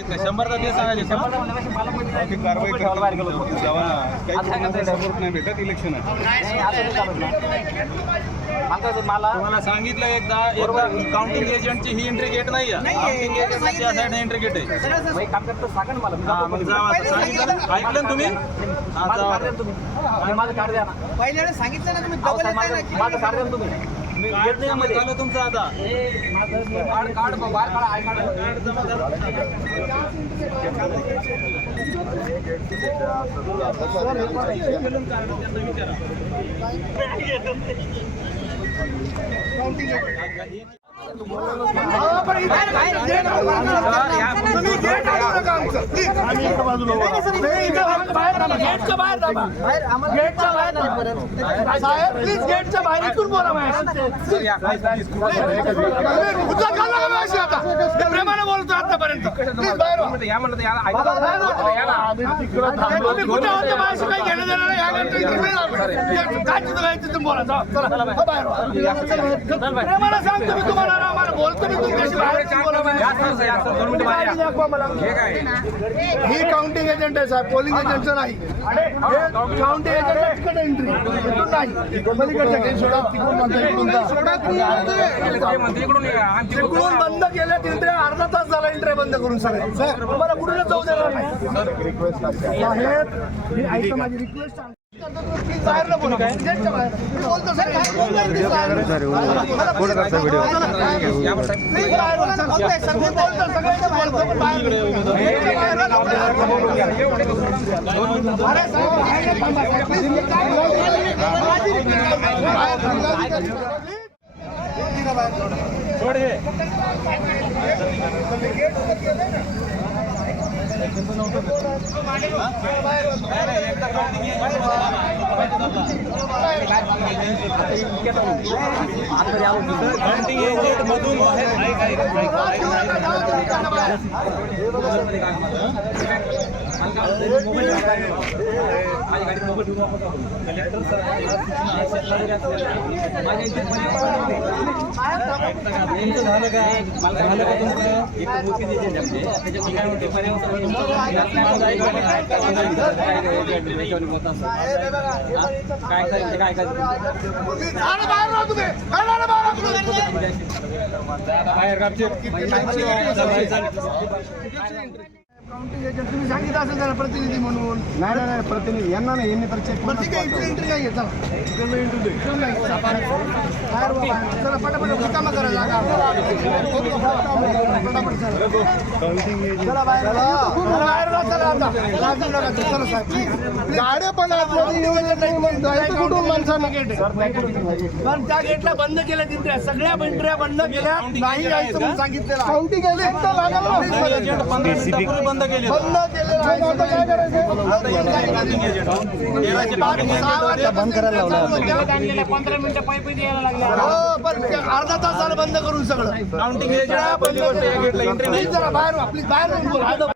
शंभर तर ते सांगायचे शंभर ती कारवाई करायला बाहेर गेलो. जेव्हा काही कुटुंबाचा सपोर्ट नाही भेटत इलेक्शन आहे तुम्हाला सांगितलं एकदा एकदा काउंटिंग एजंटची ही एंट्री गेट नाही आहे काउंटिंग एजंटची या साईड एंट्री गेट आहे. सांगितलं. ना? ऐकलं ना तुम्ही? हा, जावा. आता. पहिल्या वेळेस सांगितलं ना तुम्ही डबल येताय ना कार्ड जमा झालं तुमचं आता? कार्ड जमा झालं. गेटच्या बाहेर दाबा. गेटच्या बाहेर दाबा. साहेब प्लीज गेटच्या बाहेर इथून बोला माझ्याशी. तुम्ही उचल घाला का माझ्याशी आता? मी प्रेमाने बोलतो आतापर्यंत प्लीज बाहेर व्हा. बाहेर व्हा. हे तुम्ही कुठे होते माझ्याशी काही घेणं देणं नाही. या घंटे इथे मी राहतो. काय तिथं काय तिथून बोला जा. चला हो, बाहेर व्हा. प्रेमाने सांगतो मी तुम्हाला बोलतो मी तुमच्याशी बाहेर. ही काउंटिंग एजंट आहे साहेब पोलिंग एजंटचं नाही. काउंटिंग एजंट एंट्री नाही. पलीकडच्या सोडा तिकडून बंद केलं तिकडे अर्धा तास झाला एंट्री बंद करून सर. तुम्हाला कुठे जाऊ देणार नाही. ही रिक्वेस्ट? माझी रिक्वेस्ट आहे. बाहेर थांबा. सोड हे. काउंटिंग एजंट मधून झालं काय झालं का तुमचं एक मोठी काय बोलायचं? काय अरे बाहेर तुम्ही. सांगितलं असेल त्याला प्रतिनिधी म्हणून. नाही नाही नाही प्रतिनिधी. यांना नाही यांनी तर चेक बरं ठीक आहे इकडे एंट्री नाही आहे चला. इकडे नाही. बाहेर बाहेर वा, बाहेर. चला पटापट रिकामा करा जागा पटापट चला. चला बाहेर. चला. बाहेर जा, चला आता. लाजू नका चला साहेब. गाड्या पण कुठून माणसांना? गेट पण त्या गेटला बंद केल्या तिथे सगळ्या एंट्र्या बंद केल्या. नाही म्हणून सांगितलेलं काउंटिंग एजंट मिनिटापूर्वी बंद केले बंद केलेलं आहे. आता काय करायचं? बंद करायला लावलं पंधरा मिनिटं पाईप द्यायला लागले. हो, पण अर्धा तास झालं बंद करून सगळं. काउंटिंग एजंट पहिली गोष्ट या गेटला एंट्री नाही प्लीज जरा बाहेर बाहेर